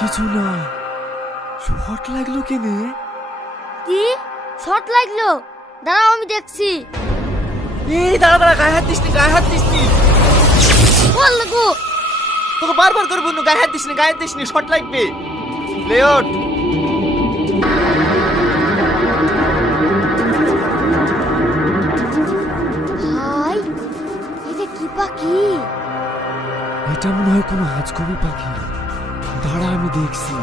কিছু না, শর্ট লাগলো কেনে? কি শর্ট লাগলো? দাঁড়াও আমি দেখছি। এই দাঁড়া দাঁড়া, গায়ে হাত দিস নি, গায়ে হাত দিস নি। বল লাগো। তোকে বারবার করে বলনু গায়ে হাত দিস নি, গায়ে হাত দিস নি, শর্ট লাগবে। লেওট ভাই এটা কি পাখি? এটা মনে হয় কোনো হাজকবি পাখি। দাঁড়া আমি দেখছি।